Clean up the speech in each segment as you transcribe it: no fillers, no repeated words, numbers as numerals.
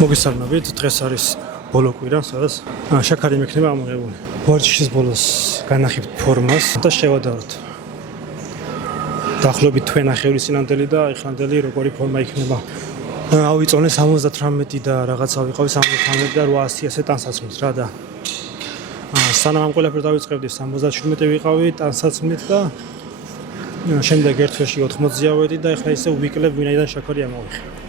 მოგესალმებით, დღეს არის ბოლო კვირა, სადაც შაქარი მექნება ამოღებული. ვარჯიშის ბოლოს განახიბთ ფორმას და შევადაროთ. დაახლოებით თვენახევრის წინანდელი და ეხლანდელი როგორი ფორმა იქნება. ავიწონე 78 და რაღაცა ვიყავი 78 და 800 ასე ტანსაცმლით რა და სანამ ამ ყველაფერს დავიწყებდი 77 ვიყავი ტანსაცმლით და შემდეგ ერთ თვეში 80-ზე ავედი და ეხლა ისე ვიკლებ ვინაიდან შაქარი ამოვიხე.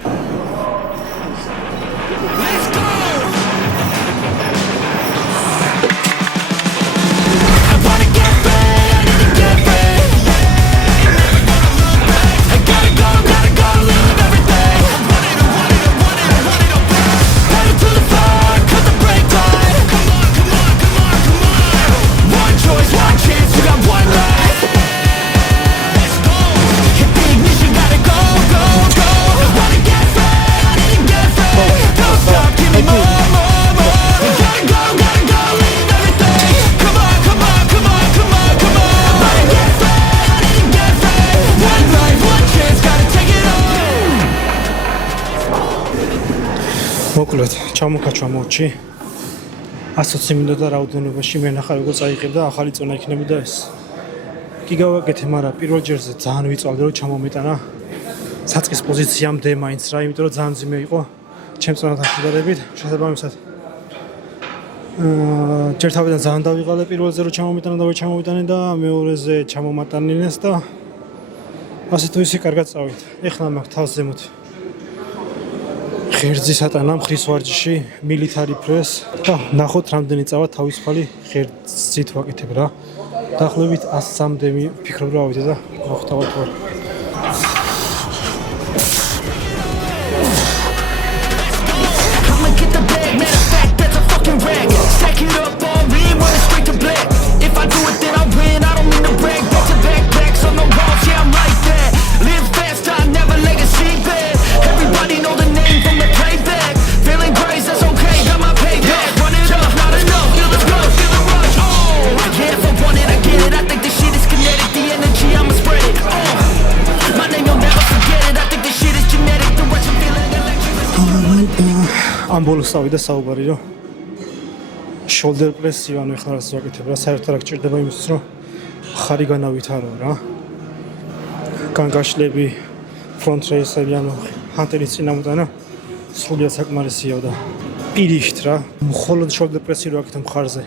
მოკლედ, ჩამოკაჩვა მორჩი 120 მინუტა რაოდენობაში მე ნახა როგორ წაიღებ და ახალი წონა იქნებოდა ეს. კი გავაკეთე, მაგრამ პირველ ჯერზე ძალიან ვიწვალდი რომ ჩამომეტანა საწყის პოზიციამდე მაინც რა, იმიტომ რომ ძალიან ძიმე იყო ჩემს წონათან შედარებით, შესაბამისად. ჯერ თავიდან ძალიან დავიღალე პირველზე რომ ჩამომეტანა და ვერ ჩამომეტანე და მეორეზე ჩამომატანინეს და ასე თუ ისე კარგად წავით. ეხლა მაქვს თავს ზემოთ ღერძის ატანა მხრის ვარჯიში, military press და ნახოთ რამდენი წავა თავისუფალი ღერძით ვაკეთებ რა. დაახლოებით 103-მდე ვფიქრობ რომ ავიდე და მოხთავად ვარ. ამ ბოლოს წავიდა საუბარი რომ shoulder press-ი ანუ ეხლა რაც ვაკეთებ რა, საერთოდ არ გჭირდება იმისთვის რომ ხარი განავითარო რა. კანგაშლები, front race-ები ანუ ჰანტერის წინამოტანა სრულიად საკმარისია და პირიშთ რა. მხოლოდ shoulder press-ი რო აკეთო მხარზე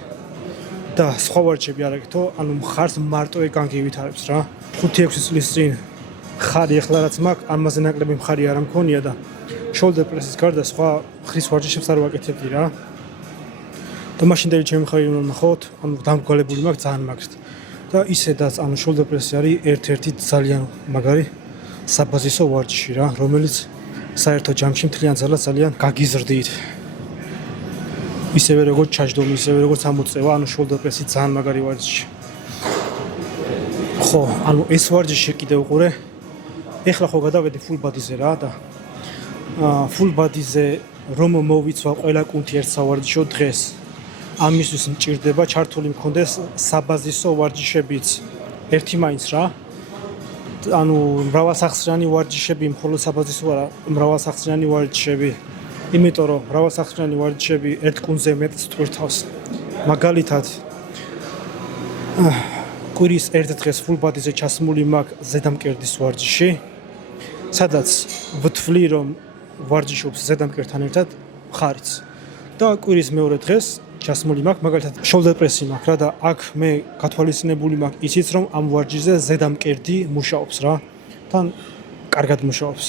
და სხვა ვარჯიშები არ აკეთო, ანუ მხარს მარტო კანგი ვითარებს რა. 5-6 წლის წინ ხარი ეხლა რაც მაქვს, ამაზე ნაკლები მხარი არ მქონია და shoulder press-ის გარდა სხვა ხრის ვარჯიშებს არ ვაკეთებდი რა. და მაშინდელი ჩემი მხარი უნდა ნახოთ, ანუ დამგვალებული მაქვს ძალიან მაგრად. და ისედაც ანუ shoulder press-ი არის ერთ-ერთი ძალიან მაგარი საბაზისო ვარჯიში რა, რომელიც საერთო ჯამში მთლიან ძალას ძალიან გაგიზრდით. ისევე როგორც ჩაჯდომი, ისევე როგორც ამოწევა, ანუ shoulder press-ი ძალიან მაგარი ვარჯიში. ხო, ანუ ეს ვარჯიში კიდევ უყურე. ეხლა ხო გადავედი full body-ზე რა და full body-ზე რომ მოვიცვა ყველა კუნთი ერთ სავარჯიშო დღეს. ამისთვის მჭირდება ჩართული მქონდეს საბაზისო ვარჯიშებიც. ერთი მაინც რა. ანუ მრავალსახსრიანი ვარჯიშები, მხოლოდ საბაზისო არა, მრავალსახსრიანი ვარჯიშები. იმიტომ რომ მრავალსახსრიანი ვარჯიშები ერთ კუნძზე მეტს ტვირთავს. მაგალითად კვირის ერთ დღეს full body-ზე ჩასმული მაქვს ზედამკერდის ვარჯიში, სადაც ვთვლი რომ ვარჯიშობს ზედამკერთან ერთად მხარიც. და კვირის მეორე დღეს ჩასმული მაქვს მაგალითად shoulder press-ი მაქვს რა და აქ მე გათვალისწინებული მაქვს ისიც რომ ამ ვარჯიშზე ზედამკერდი მუშაობს რა. თან კარგად მუშაობს.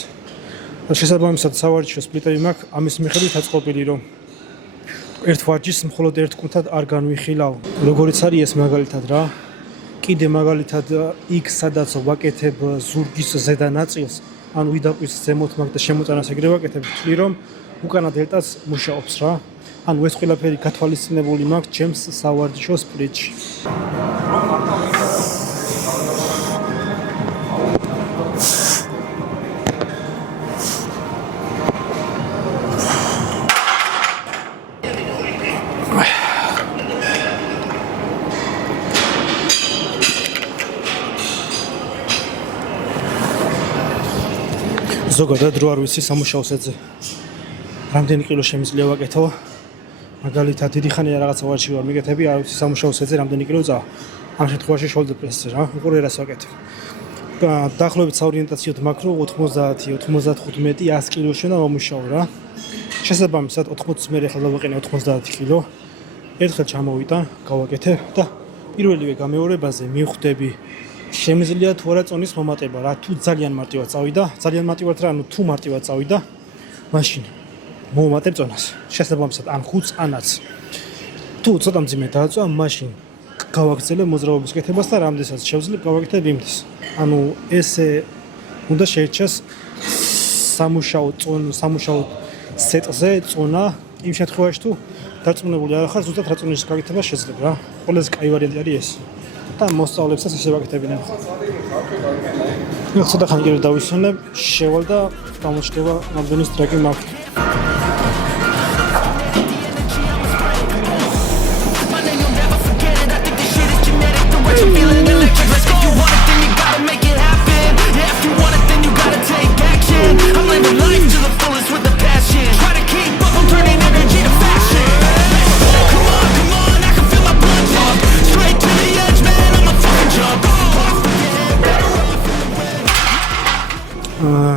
შესაბამისად სავარჯიშო სპლიტები მაქვს, ამის მიხედვით აწყობილი რომ ერთ ვარჯიშს მხოლოდ ერთ კუნთად არ განვიხილავ. როგორიც არის ეს მაგალითად რა. კიდე მაგალითად იქ სადაც ვაკეთებ ზურგის ზედა ნაწილს, ანუ ვიდაყვის ზემოთ მაგ და შემოწანას ეგრე ვაკეთებ, ვთვლი რომ უკანა დელტაც მუშაობს რა. ანუ ეს ყველაფერი გათვალისწინებული მაქვს ჩემს სავარჯიშო სპლიტში. ზოგადად რო არ ვიცი სამუშაოს ეძე რამდენი კილო შემიძლია ვაკეთო. მაგალითად დიდი ხანია რაღაცა ვარჯიში ვარ მიკეთები, არ ვიცი სამუშაო სეძე რამდენი კილო წავა. ამ შემთხვევაში shoulder press-ზე რა, უყურე რას ვაკეთებ. დაახლოებით საორიენტაციოდ მაქრო 90, 95, 100 კილოში უნდა მომუშაო რა. შესაბამისად 80 მე ახლა დავაყენე 90 კილო. ერთხელ ჩამოვიტან, გავაკეთებ და პირველივე გამეორებაზე მივხვდები შემიძლია თუ არა წონის მომატება რა, თუ ძალიან მარტივად წავიდა, ძალიან მარტივად რა, ანუ თუ მარტივად წავიდა, მაშინ მოვუმატებ წონას. შესაბამისად ან 5-ს ან 10-ს. თუ ცოტა მძიმე დააწვა, მაშინ გავაგრძელებ მოძრაობის კეთებას და რამდენსაც შევძლებ გავაკეთებ იმდის. ანუ ესე უნდა შეირჩეს სამუშაო სეტზე წონა იმ შემთხვევაში თუ დარწმუნებული არ ხარ ზუსტად რა წონის გაკეთება შეძლებ რა. ყველაზე კაი ვარიანტი არის ეს. და მოსწავლებსაც ესე ვაკეთებინებ. ცოტა ხანი კიდევ დავისვენებ, შევალ და გამოჩნდება რამდენი სტრაიკი მაქვს.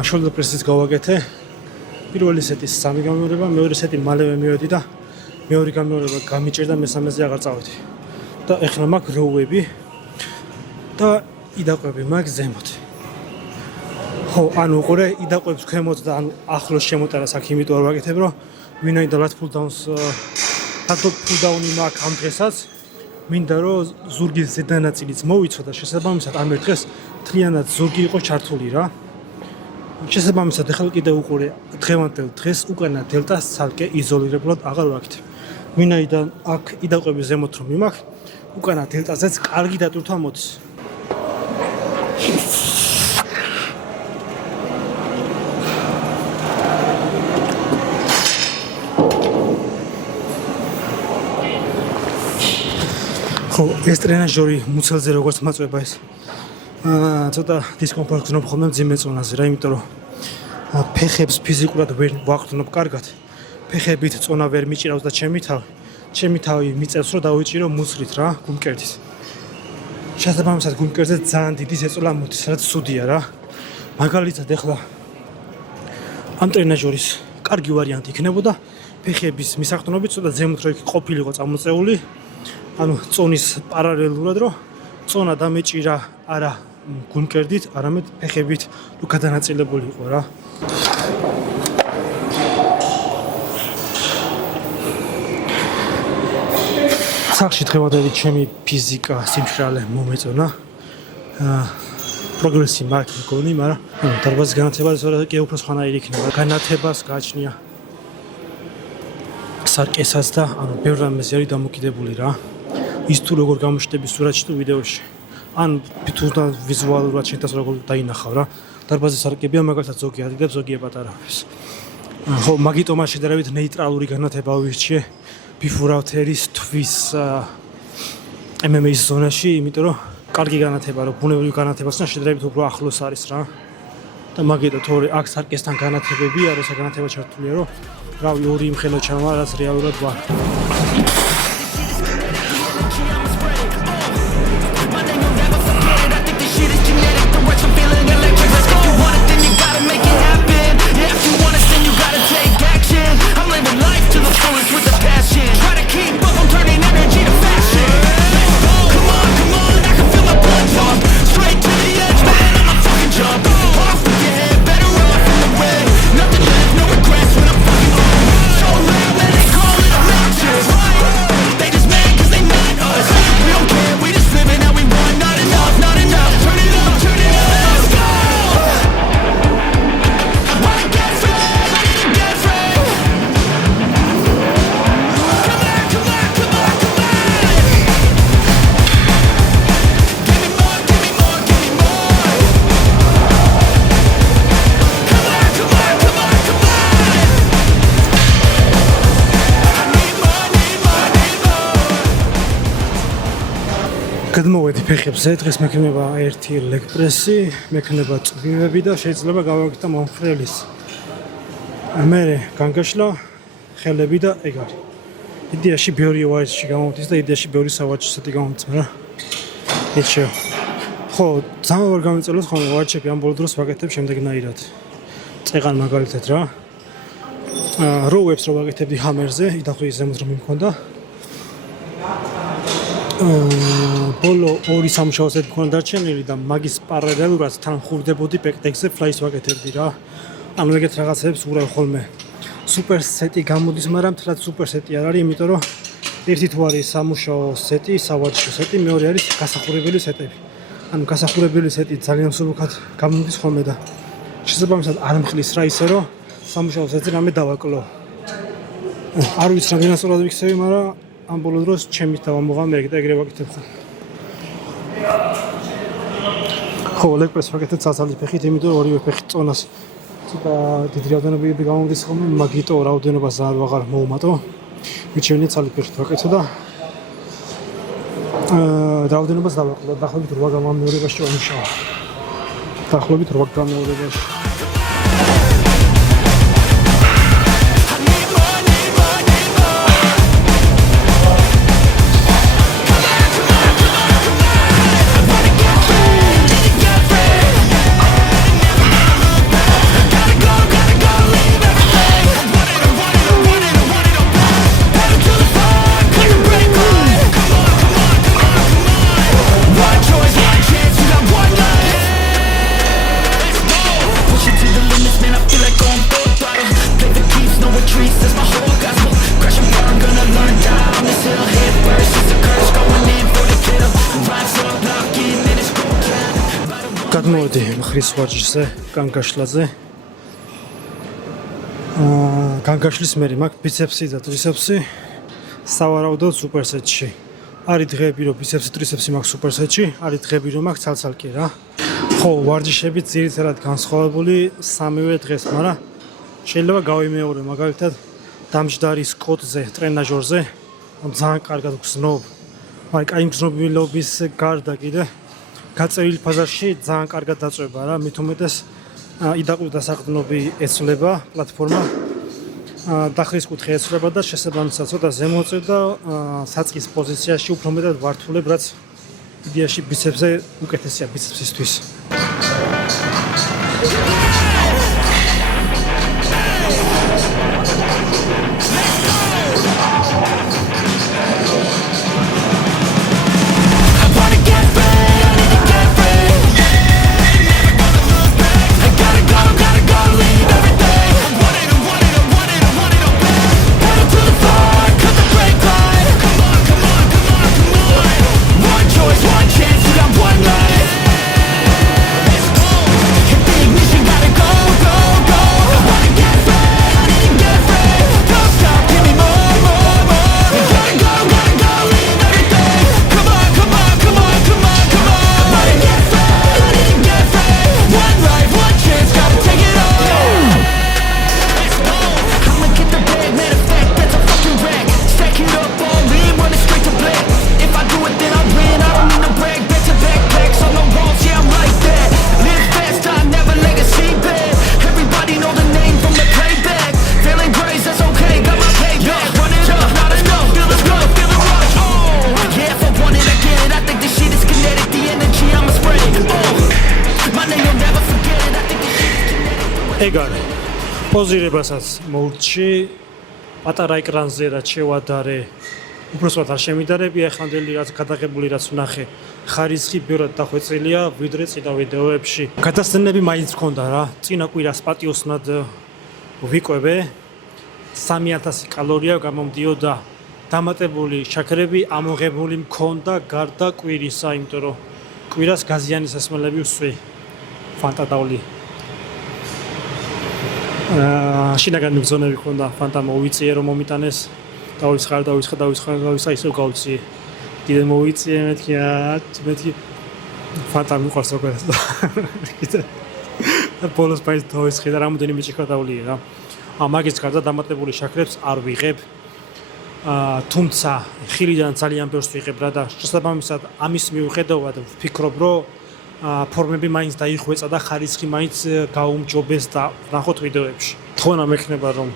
shoulder press-ს გავაკეთე. პირველი სეტის 3 გამეორება, მეორე სეტი მალევე მივედი და მეორე გამეორება გამიჭერდა, მესამეზე აღარ წავედი. და ეხლა მაქვს როუები და იდაყვები მაქვს ზემოთ. ხო, ანუ უყურე, იდაყვებს ქვემოთ და ანუ ახლოს შემოტანას აქ იმიტომ არ ვაკეთებ, რომ ვინაიდან lat pull downs pull down-ი მაქვს ამ დღესაც, მინდა რომ ზურგის ზედანაწილიც მოვიცვა და შესაბამისად ამ ერთ დღეს მთლიანად ზურგი იყოს ჩართული რა. შესაბამისად ახლა კიდევ უყურე დღევანდელ დღეს უკანა დელტას ცალკე იზოლირებულად აღარ ვაკეთებ. ვინაიდან აქ იდაყვები ზემოთ რომ მიმაქვს, უკანა დელტაზეც კარგი დატვირთვა მოდის. ხო, ეს ტრენაჟორი მუცელზე როგორც მაწვება ეს. ცოტა დისკომფორტს გზნობ ხოლმე მძიმე წონაზე რა, იმიტომ რომ ფეხებს ფიზიკურად ვერ ვაყრდნობ კარგად. ფეხებით წონა ვერ მიჭირავს და ჩემი თავი მიწევს რომ დავიჭირო მუცლით რა, გულმკერდის. შესაბამისად გულმკერდზე ძალიან დიდი ზეწოლა მოდის, რაც ცუდია რა. მაგალითად ახლა ამ ტრენაჟორის კარგი ვარიანტი იქნებოდა ფეხების მისაღწევით ცოტა ზემოთ რო ყოფილიყო წამოწეული, ანუ წონის პარალელურად რომ წონა დამეჭირა არა გულმკერდით, არამედ ფეხებით თუ გადანაწილებული იყო რა. სახში დღევანდელი ჩემი ფიზიკა სიმშრალე მომეწონა. პროგრესი მაქვს მგონი, მაგრამ დარბაზის განათება კი უფრო სხვანაირი იქნება. განათებას გააჩნია სარკესაც და ანუ ბევრ რამეზე არის დამოკიდებული რა. ის თუ როგორ გამოჩნდები სურათში თუ ვიდეოში. ან თუნდაც ვიზუალურად შეთას როგორ დაინახავ რა. დარბაზის სარკებია მაგალითად ზოგი ადიდებს, ზოგი აპატარებს. ხო, მაგიტომა შედარებით ნეიტრალური განათება ვირჩიე ბიფურავთერის თვის MMA-ის ზონაში, იმიტომ რომ კარგი განათება, რომ ბუნებრივი განათებასთან შედარებით უფრო ახლოს არის რა. და მაგიტო თორე აქ სარკესთან განათებებია, როცა განათება ჩართულია, რომ რავი ორი იმხელო ჩამა, რაც რეალურად ვარ. გადმოვედი ფეხებზე, დღეს მექნება ერთი leg press-ი, მექნება წვიმები და შეიძლება გავაკეთო მომხრელის. მე განგაშლა ხელები და ეგ არის. იდეაში ბევრი ვაიში გამოდის და იდეაში ბევრი სავაჭროსეთი გამოდის, მაგრამ ეჩე. ხო, ძალიან ვერ გამიწელოს ხოლმე ვაჭები ამ ბოლო დროს ვაკეთებ შემდეგნაირად. წეღან მაგალითად რა. როუებს რო ვაკეთებდი ჰამერზე, იდახვი ზემოთ რომ მიმქონდა. ბოლო 2 სამუშაოსეთ მქონდა დარჩენილი და მაგის პარალელურად თან ხურდებოდი ბექტექსზე ფლაის ვაკეთებდი რა. ანუ ეგეთ რაღაცებს ურავ ხოლმე. სუპერ სეტი გამოდის, მაგრამ თლაც სუპერ სეტი არ არის, იმიტომ რომ ერთი თუ არის სამუშაო სეტი, სავაჭრო სეტი, მეორე არის გასახურებელი სეტები. ანუ გასახურებელი სეტი ძალიან მსუბუქად გამოდის ხოლმე და შესაბამისად არ მხლის რა ისე რომ სამუშაო სეტზე რამე დავაკლო. არ ვიცი რა განასწორად ვიქცევი, მაგრამ ამ ბოლო დროს ჩემით დავამოღამე და ეგრე ვაკეთებ ხოლმე. ხო, ლეგპრეს ვაკეთებ ცალ-ცალი ფეხით, იმიტომ რომ ორივე ფეხით წონას ცოტა დიდი რაოდენობები გამოდის ხოლმე, მაგიტო რაოდენობას აღარ მოუმატო. მიჩვენე ცალი ფეხით ვაკეთო და რაოდენობას დავაკლო. დაახლოებით 8 გამეორებაში ვამუშავა. დაახლოებით 8 გამეორებაში. გადმოვედი მხრის ვარჯიშზე, განგაშლაზე. განგაშლის მერე მაქვს ბიცეპსი და ტრიცეპსი სავარაუდოდ სუპერსეტში. არის დღეები რომ ბიცეპსი, ტრიცეპსი მაქვს სუპერსეტში, არის დღეები რომ მაქვს ცალ-ცალკე რა. ხო, ვარჯიშები ძირითადად განსხვავებული სამივე დღეს, მაგრამ შეიძლება გავიმეორე მაგალითად დამჯდარი სკოტზე, ტრენაჟორზე, ძალიან კარგად გზნობ. აი, კაი გზნობილობის გარდა კიდე გაწევილი ფაზაში ძალიან კარგად დაწვება რა, მით უმეტეს იდაყვის დასაყრდნობი ეცვლება პლატფორმა, დახრის კუთხე ეცვლება და შესაბამისად ცოტა ზემოწევ და საწყის პოზიციაში უფრო მეტად ვართულებ, რაც იდეაში ბიცეპსზე უკეთესია ბიცეპსისთვის. ეგარი პოზირებასაც მოვრჩი პატარა ეკრანზე რაც შევადარე უბრალოდ არ შემიდარები ეხანდელი რაც გადაღებული რაც ვნახე ხარისხი ბევრად დახვეწილია ვიდრე წინა ვიდეოებში გადასცემები მაინც მქონდა რა წინა კვირას პატიოსნად ვიკვებე 3000 კალორია გამომდიოდა დამატებული შაქრები ამოღებული მქონდა გარდა კვირისა იმიტომ რომ კვირას გაზიანის სასმელები ვსვი ფანტადავლი შინაგანი მგზოვნები ქონდა ფანტა მოვიწიე რომ მომიტანეს დავისხარ ისევ გავწიე კიდე მოვიწიე მეთქი ფანტა მიყვარს როგორც და ბოლოს პაიზ დავისხე და რამოდენიმე ჭიქრადავლია რა მაგის გარდა დამატებული შაქრებს არ ვიღებ თუმცა ხილიდან ძალიან ბევრს ვიღებ რა და შესაბამისად ამის მიუხედავად ვფიქრობ რომ ფორმები მაინც დაიხვეწა და ხარისხი მაინც გაუმჯობეს და ნახოთ ვიდეოებში. თქვენ ამექნება რომ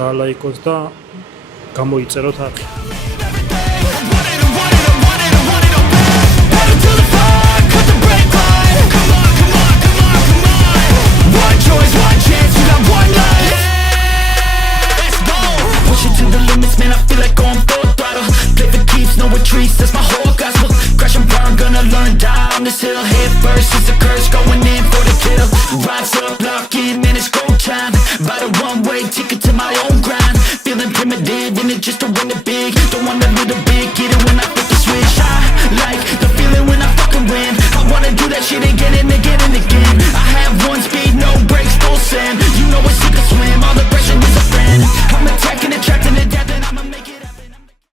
დაალაიქოთ და გამოიწეროთ აქ. That's my whole gospel. Crash and burn, gonna learn, die on this hill. Head first, it's a curse, going in for the kill. Rise up, lock in, man, it's go time. Buy the one-way ticket to my own grind. Feeling primitive, in it just to win it big. Don't want a little bit, get it when I flip the switch. I like the feeling when I fucking win. I wanna do that shit again and again and again. I have one speed, no brakes, full send. You know it's sick to swim.